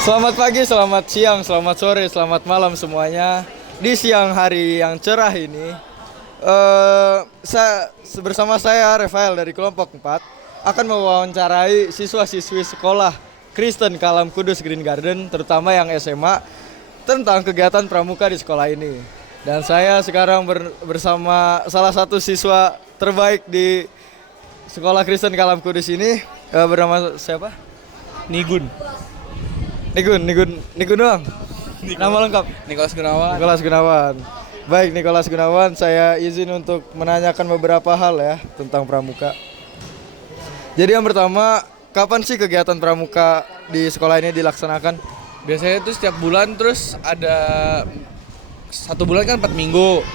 Selamat pagi, selamat siang, selamat sore, selamat malam semuanya. Di siang hari yang cerah ini, bersama saya Rafael dari kelompok 4 akan mewawancarai siswa-siswi sekolah Kristen Kalam Kudus Green Garden, terutama yang SMA, tentang kegiatan pramuka di sekolah ini. Dan saya sekarang bersama salah satu siswa terbaik di sekolah Kristen Kalam Kudus ini, bernama siapa? Nigun Doang. Nama lengkap? Nikolas Gunawan. Nikolas Gunawan. Baik, Nikolas Gunawan, saya izin untuk menanyakan beberapa hal ya tentang pramuka. Jadi yang pertama, kapan sih kegiatan pramuka di sekolah ini dilaksanakan? Biasanya itu setiap bulan, terus ada 1 bulan kan 4 minggu.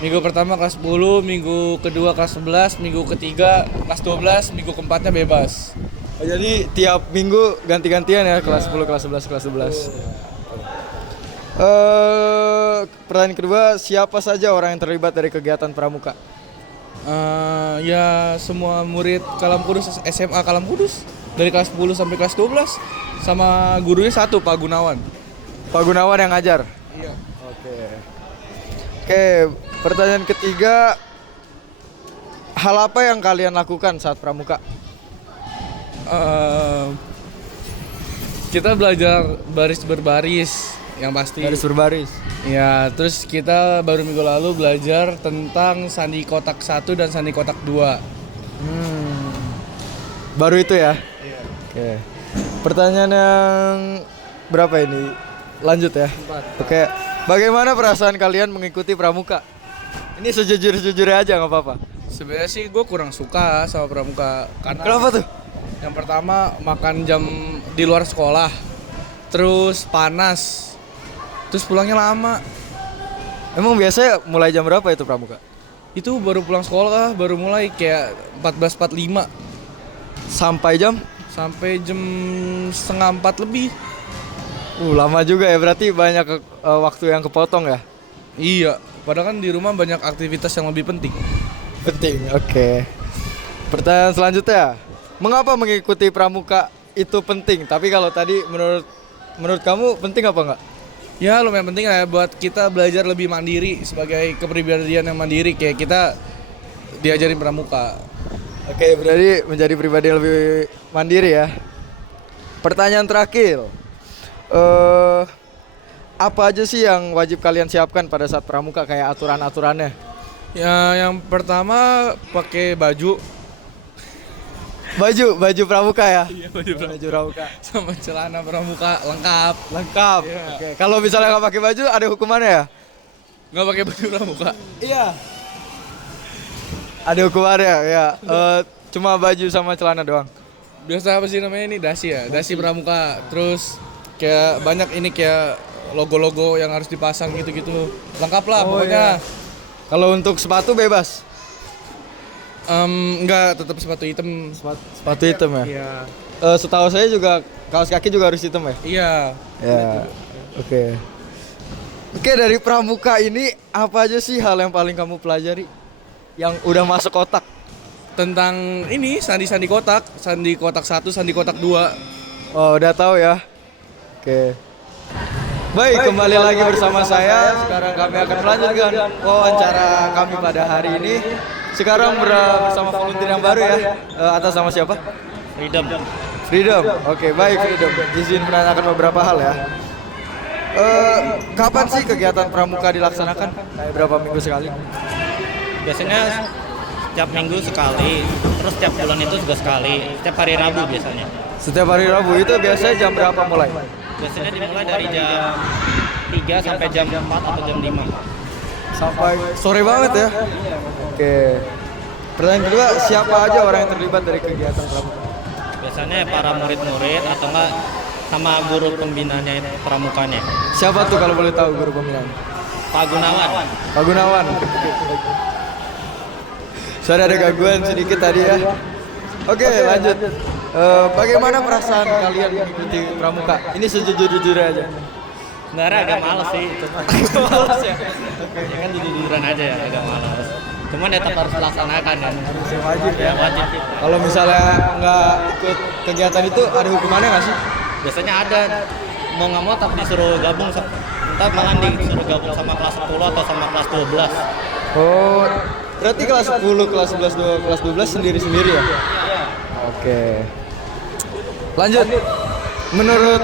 Minggu pertama kelas 10, minggu kedua kelas 11, minggu ketiga kelas 12, minggu keempatnya bebas. Oh, jadi tiap minggu ganti-gantian ya, kelas 10, kelas 11, kelas 11. Pertanyaan kedua, siapa saja orang yang terlibat dari kegiatan pramuka? Ya semua murid Kalam Kudus, SMA Kalam Kudus dari kelas 10 sampai kelas 12, sama gurunya satu, Pak Gunawan. Pak Gunawan yang ngajar? Iya. Oke, pertanyaan ketiga, hal apa yang kalian lakukan saat pramuka? Kita belajar baris berbaris yang pasti. Baris berbaris. Ya, terus kita baru minggu lalu belajar tentang sandi kotak 1 dan sandi kotak 2. Baru itu ya? Iya. Oke. Pertanyaan yang berapa ini? Lanjut ya. 4. Oke. Bagaimana perasaan kalian mengikuti pramuka? Ini sejujur-jujurnya aja, nggak apa-apa. Sebenarnya sih gue kurang suka sama pramuka karena Kenapa tuh? yang pertama makan jam di luar sekolah, terus panas, terus pulangnya lama. Emang biasanya mulai jam berapa itu pramuka? Itu baru pulang sekolah, baru mulai kayak 14.45 Sampai jam? sampai jam setengah 4 lebih. Lama juga ya, berarti banyak waktu yang kepotong ya? Iya, padahal kan di rumah banyak aktivitas yang lebih penting. Penting, oke. Pertanyaan selanjutnya, mengapa mengikuti pramuka itu penting? Tapi kalau tadi menurut kamu penting apa enggak? Ya lumayan penting lah ya buat kita belajar lebih mandiri sebagai kepribadian yang mandiri, kayak kita diajarin pramuka. Oke, berarti menjadi pribadi yang lebih mandiri ya. Pertanyaan terakhir, apa aja sih yang wajib kalian siapkan pada saat pramuka, kayak aturan-aturannya? Ya yang pertama pakai baju. Baju pramuka ya? Iya, baju pramuka. Sama celana pramuka lengkap. Lengkap. Iya. Oke. Kalau misalnya nggak pakai baju, ada hukumannya ya? Nggak pakai baju pramuka. Iya. Ada hukumannya ya. Cuma baju sama celana doang. Biasa apa sih namanya ini, dasi ya, dasi pramuka. Terus kayak banyak ini kayak logo-logo yang harus dipasang gitu-gitu. Lengkap lah pokoknya. Iya. Kalau untuk sepatu bebas. Enggak, tetap sepatu hitam. Sepatu hitam ya. Iya. Setahu saya juga kaos kaki juga harus hitam ya. Iya. Ya. Oke. Oke, dari pramuka ini apa aja sih hal yang paling kamu pelajari yang udah masuk otak? Tentang ini sandi kotak 1, sandi kotak 2. Oh, udah tahu ya. Oke. Baik, kembali lagi bersama saya. Sekarang kami akan melanjutkan wawancara kami pada hari ini. Sekarang bersama volunteer yang baru ya. Atas nama siapa? Freedom. Oke, baik Freedom. Izin menanyakan beberapa hal ya. Kapan sih kegiatan pramuka dilaksanakan? Kayak berapa minggu sekali? Biasanya setiap minggu sekali, terus setiap bulan itu juga sekali, setiap hari Rabu biasanya. Setiap hari Rabu itu biasanya jam berapa mulai? Biasanya dimulai dari jam 3 sampai jam 4 atau jam 5. Sampai sore banget ya? Oke. Pertanyaan kedua, siapa aja orang yang terlibat dari kegiatan pramuka? Biasanya para murid-murid atau enggak sama guru pembinanya pramukanya. Siapa tuh kalau boleh tahu guru pembinaan? Pak Gunawan. Pak Gunawan. Sorry ada gangguan sedikit tadi ya. Oke, lanjut. Bagaimana perasaan kalian mengikuti pramuka? Ini sejujur-jujurnya aja. Sebenarnya agak males sih itu. Males ya? Ya kan jujur-jujuran aja ya, agak males. Cuman tetap harus dilaksanakan kan. Harus wajib ya. Wajib. Kalau misalnya nggak ikut kegiatan itu ada hukumannya nggak sih? Biasanya ada mau nggak mau tapi disuruh gabung, entah malah disuruh gabung sama kelas 10 atau sama kelas 12. Oh, berarti kelas 10, kelas 11, kelas 12 sendiri-sendiri ya? Oke. Lanjut. Menurut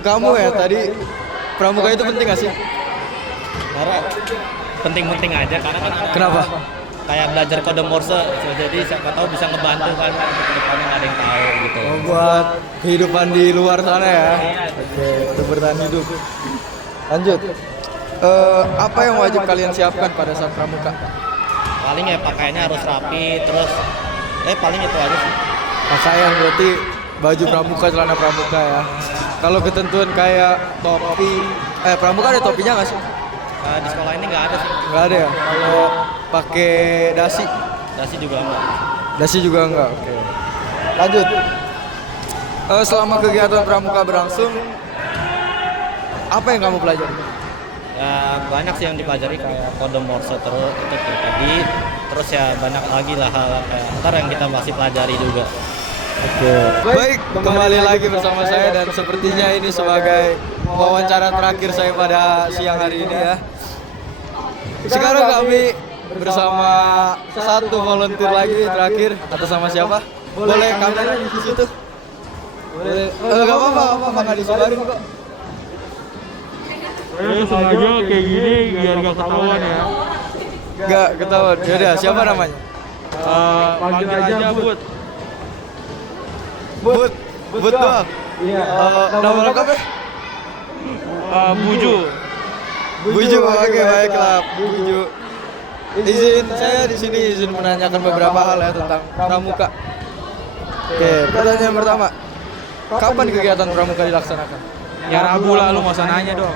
kamu ya tadi pramuka itu penting gak sih? Karena penting-penting aja karena kan Kenapa? kayak belajar kode Morse, jadi siapa tahu bisa ngebantu kan untuk kedepannya nggak ada yang tahu gitu. Oh, buat kehidupan di luar sana ya? Oke, untuk bertahan hidup. Lanjut. Apa yang wajib kalian siapkan pada saat pramuka? Paling ya pakaiannya harus rapi, terus paling itu aja sih. Pakaian berarti baju pramuka, celana pramuka ya. Kalau ketentuan kayak topi, pramuka ada topinya nggak sih? Di sekolah ini nggak ada sih. Nggak ada ya. Kalau pakai dasi, Dasi juga enggak. dasi juga nggak. Oke. Lanjut. Selama kegiatan pramuka berlangsung, apa yang kamu pelajari? Ya banyak sih yang dipelajari kayak kode Morse terus itu kayak tadi. Terus ya banyak lagi lah hal kayak ntar yang kita masih pelajari juga. Oke. Baik, kembali lagi bersama saya dan sepertinya ini sebagai wawancara terakhir saya pada siang hari ini ya. Sekarang kami bersama satu volunteer lagi terakhir. Atas nama siapa? Boleh kamera di situ? Boleh. Gak apa-apa, nggak disebarin kok. Sengaja kayak gini biar gak ketahuan ya. Gak ketahuan. Yaudah, siapa namanya? Panggil aja Bud. But doang. Iya. Nama lengkapnya? Buju. Buju, oke baiklah, Buju. Saya di sini izin menanyakan beberapa hal ya tentang pramuka. Oke, pertanyaan pertama. Kapan kegiatan pramuka dilaksanakan? Ya Rabu lah, lu gak usah nanya dong.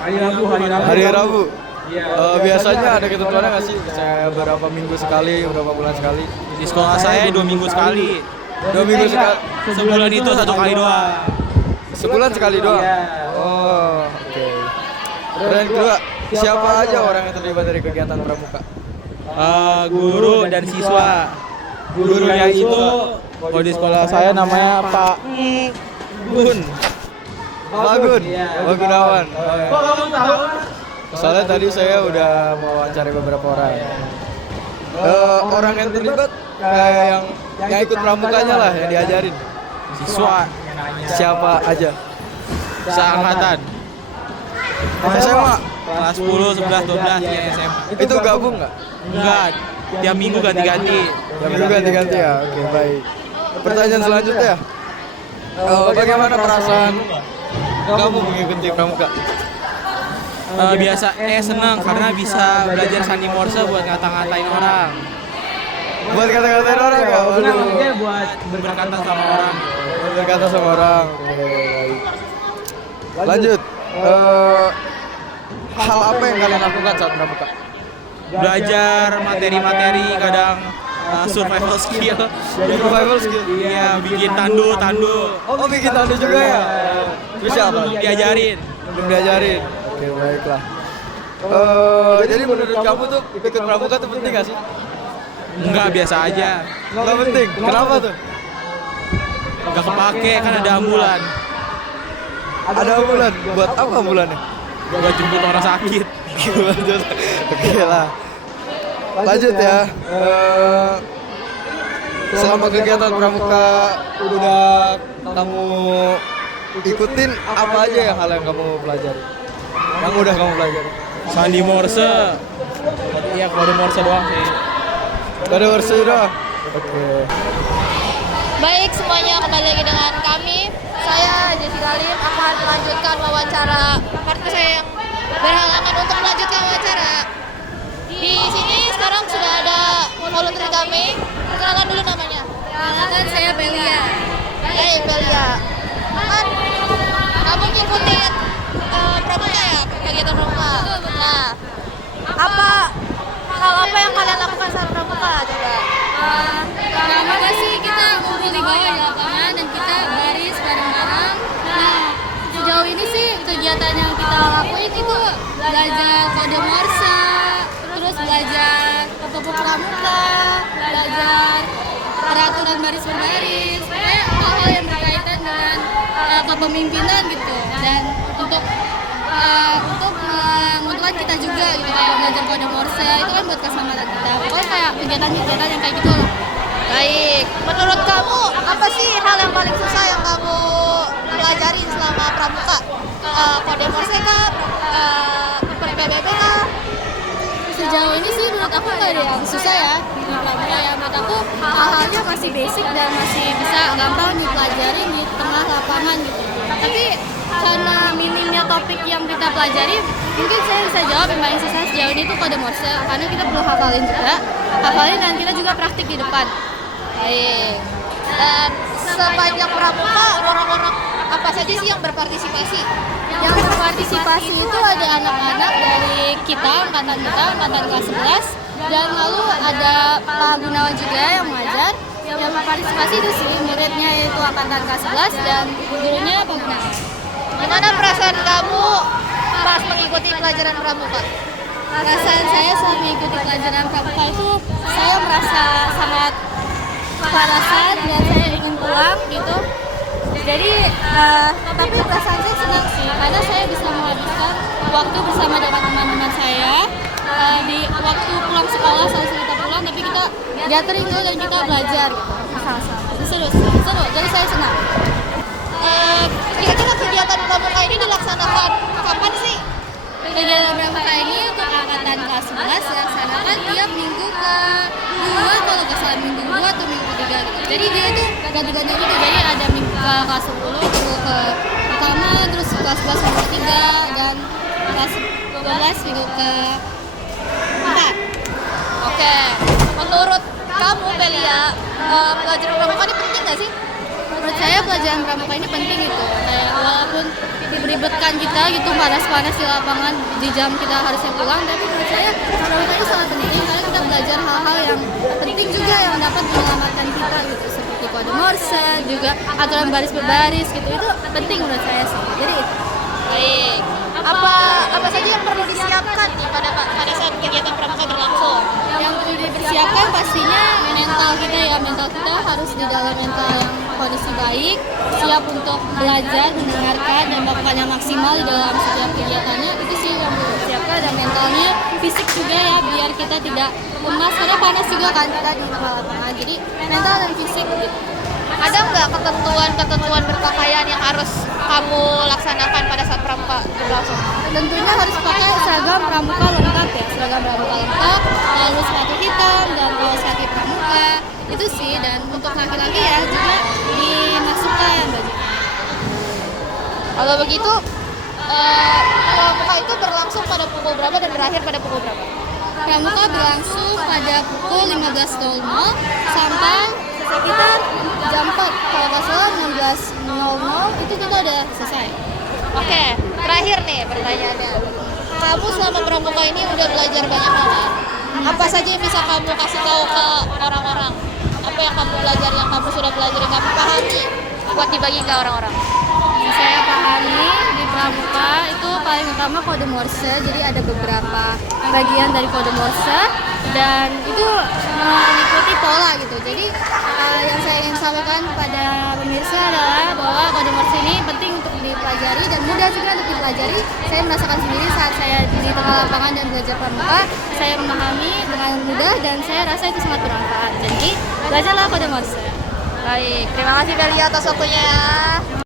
Hari Rabu. Hari Rabu. Biasanya ada ketentuannya nggak sih? Saya berapa minggu sekali, berapa bulan sekali? Di sekolah saya 2 minggu sekali. 2 minggu sekali. Sebulan itu 1 kali doang. Sebulan sekali doang. Oh, oke. Dan kedua, siapa aja orang yang terlibat dari kegiatan pramuka? Guru dan siswa. Gurunya itu kalau di sekolah saya namanya Pak Gun. Bagun, Bagunawan. Kok kamu tahu? Soalnya tadi saya udah mau wawancara beberapa orang. Orang yang terlibat kayak yang ikut pramukanya lah, yang diajarin. Siswa Siapa aja? seangkatan. SMA. Kelas 10, 11, 12 ya SMA. Itu gabung nggak? Enggak, tiap minggu ganti-ganti. Yang minggu ganti-ganti ya. Oke, baik. Pertanyaan selanjutnya. Bagaimana perasaan kamu mengikuti pramuka? Biasa senang karena bisa belajar sandi Morse buat ngata-ngatain orang. Buat kata-katain orang ya? Waduh. Buat berkata sama orang. Berkata sama orang. Oke, baik. Lanjut. Hal apa yang kalian lakukan saat pramuka? Belajar materi-materi, kadang survival skill. Survival skill. Iya, bikin tandu. Oh, bikin tandu juga ya? Terus siapa? Diajarin. Belum diajarin. Oke, baiklah. Jadi menurut kamu tuh ikut pramuka tuh penting gak sih? Enggak, biasa aja. Nggak penting. Kenapa tuh? Enggak kepake kan ada ambulan. Ada ambulan. Buat apa ambulannya? Buat jemput orang sakit. Lanjut. Oke lah. Lanjut ya. Selama kegiatan pramuka udah kamu ikutin apa aja yang hal yang kamu pelajari? Yang udah kamu pelajari? Sandi Morse. Iya, kode Morse doang sih. Kode Morse doang. Oke. Baik semuanya, kembali lagi dengan kami. Saya Jessica Lim akan melanjutkan wawancara partner saya yang berhalangan untuk melanjutkan wawancara. Di sini sekarang sudah ada volunteer kami. Perkenalkan dulu namanya. Perkenalkan saya Belia. Hai Belia. Kan kamu ngikutin pramuka ya, kegiatan pramuka. Nah, hal apa yang kalian lakukan saat pramuka coba? Pramuka sih kita ngumpul di bawah di lapangan dan kita baris bareng-bareng. Nah, sejauh ini sih kegiatan yang kita lakuin itu belajar kode Morse, terus belajar tepuk pramuka, belajar peraturan baris berbaris, hal-hal yang berkaitan dengan kepemimpinan gitu, dan untuk menguntungkan kita juga gitu, kayak belajar kode Morse itu kan buat keselamatan kita. Pokoknya kayak kegiatan-kegiatan yang kayak gitu loh. Baik, menurut kamu apa sih hal yang paling susah yang kamu pelajari selama pramuka? Kode Morse kah? PBB kah? Sejauh ini sih menurut aku nggak ada yang susah ya di pramuka ya. Menurut aku hal-halnya masih basic dan masih bisa gampang dipelajari di tengah lapangan gitu. Tapi karena minimnya topik yang kita pelajari, mungkin saya bisa jawab yang paling susah sejauh ini tuh kode Morse, karena kita perlu hafalin dan kita juga praktik di depan. Baik. Dan sepanjang pramuka orang-orang apa saja sih yang berpartisipasi? Yang berpartisipasi itu ada anak-anak dari angkatan kelas 11, dan lalu ada Pak Gunawan juga yang mengajar. Yang berpartisipasi itu sih muridnya yaitu angkatan kelas 11 dan gurunya Pak Gunawan. Gimana perasaan kamu pas mengikuti pelajaran pramuka? Perasaan saya saat mengikuti pelajaran pramuka itu saya merasa sangat kepanasan dan saya ingin pulang gitu. Jadi tapi perasaan saya senang sih karena saya bisa menghabiskan waktu bersama dengan teman-teman saya di waktu pulang sekolah. Setelah kita pulang tapi kita gathering dulu dan kita belajar gitu sama-sama. Seru, jadi saya senang. Kira-kira kegiatan pramuka ini dilaksanakan kapan sih? Kegiatan pramuka ini untuk angkatan kelas 11 dilaksanakan tiap minggu ke-2, kalau nggak salah minggu 2 atau minggu 3 gitu. Jadi dia itu ganti-ganti gitu, jadi ada minggu ke kelas 10, minggu ke pertama, terus kelas 11 minggu ke 3, dan kelas 12 minggu ke 4. Oke, menurut kamu Belia, pelajaran pramuka ini penting nggak sih? Menurut saya pelajaran pramuka ini penting gitu, kayak walaupun meribetkan kita gitu, panas-panas di lapangan di jam kita harusnya pulang, tapi menurut saya pramuka ini sangat penting karena kita belajar hal-hal yang penting juga yang dapat menyelamatkan kita gitu, seperti kode Morse, juga aturan baris berbaris gitu, itu penting menurut saya sih. Jadi Baik. Apa saja yang perlu disiapkan nih pada saat kegiatan pramuka berlangsung? yang perlu dipersiapkan pastinya mental kita harus di dalam mental yang kondisi baik, siap untuk belajar, mendengarkan, dan melakukan yang maksimal di dalam setiap kegiatannya. Itu sih yang perlu dipersiapkan, dan mentalnya, fisik juga ya, biar kita tidak lemas karena panas juga kan kita di tengah lapangan. Jadi mental dan fisik gitu. Ada nggak ketentuan berpakaian yang harus kamu laksanakan pada saat pramuka berlangsung? Tentunya harus pakai seragam pramuka lengkap ya, lalu sepatu hitam dan kaos kaki pramuka. Itu sih, dan untuk laki-laki ya juga dimasukkan baju. Kalau begitu, pramuka itu berlangsung pada pukul berapa dan berakhir pada pukul berapa? Pramuka berlangsung pada pukul 15.00 sampai sekitar jam 4, kalau nggak salah 16.00 itu kita udah selesai. Oke, terakhir nih pertanyaannya. Kamu selama pramuka ini udah belajar banyak hal. Apa saja yang bisa kamu kasih tahu ke orang-orang? Apa yang kamu pelajari, yang kamu sudah pelajari, kamu pahami buat dibagi ke orang-orang? Yang saya pahami di pramuka itu paling utama kode Morse, jadi ada beberapa bagian dari kode Morse dan itu mengikuti pola gitu. Jadi yang saya ingin sampaikan kepada pemirsa adalah bahwa kode Morse ini penting untuk dipelajari dan mudah juga untuk dipelajari. Saya merasakan sendiri saat saya di tengah lapangan dan belajar pramuka, saya memahami dengan mudah dan saya rasa itu sangat bermanfaat. Jadi belajarlah kode Morse. Baik, terima kasih Belia atas waktunya.